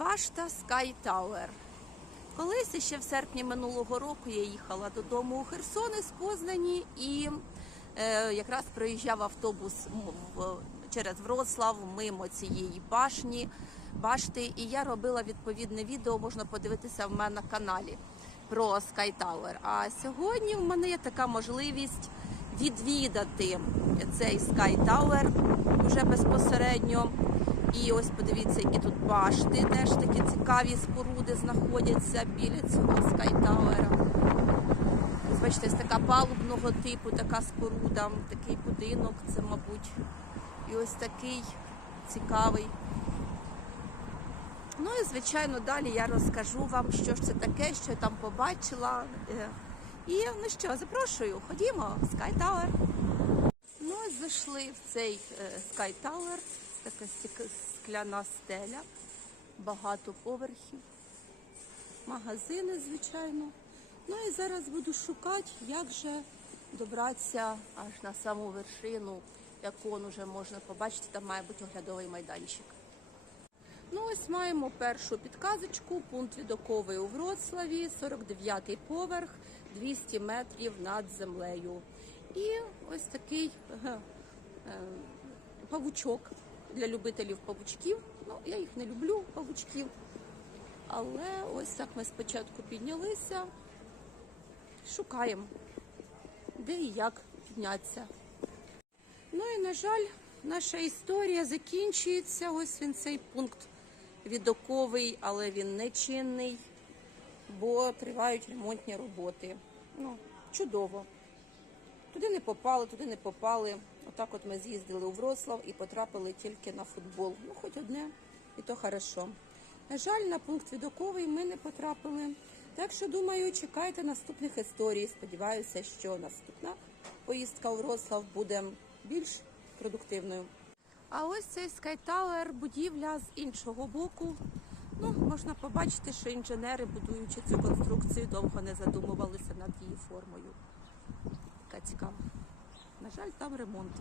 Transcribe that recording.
Башта Sky Tower. Колись ще в серпні минулого року я їхала додому у Херсон із Познані і е, якраз проїжджав автобус в, через Вроцлав мимо цієї башні, башти, і я робила відповідне відео, можна подивитися в мене на каналі про Sky Tower. А сьогодні в мене є така можливість відвідати цей Sky Tower вже безпосередньо. І ось подивіться, які тут башти, теж такі цікаві споруди знаходяться біля цього. Ось бачите, ось така палубного типу, така споруда, такий будинок, це, мабуть, і ось такий цікавий. Ну і звичайно, далі я розкажу вам, що ж це таке, що я там побачила. Е, І ну що, запрошую, ходімо, в Sky. Ну, ось зайшли в цей е, Sky Tower. Така скляна стеля, багато поверхів, магазини, звичайно. Ну і зараз буду шукати, як же добратися аж на саму вершину, яку уже можна побачити, там має бути оглядовий майданчик. Ну, ось маємо першу підказочку, пункт відоковий у Вроцлаві, 49-й поверх, 200 метрів над землею. І ось такий е, павучок для любителів павучків. Ну, я їх не люблю, павучків. Але ось так ми спочатку піднялися, шукаємо, де і як піднятися. Ну і, на жаль, наша історія закінчується. Ось він цей пункт відоковий, але він не чинний, бо тривають ремонтні роботи. Ну, чудово. Туди не попали, туди не попали. Отак от ми з'їздили у Вроцлав і потрапили тільки на футбол. Ну, хоч одне, і то хорошо. На жаль, на пункт відоковий ми не потрапили. Так що, думаю, чекайте наступних історій. Сподіваюся, що наступна поїздка у Вроцлав буде більш продуктивною. А ось цей Sky будівля з іншого боку. Ну, можна побачити, що інженери, будуючи цю конструкцію, довго не задумувалися над її формою. Така цікава. На жаль, там ремонт.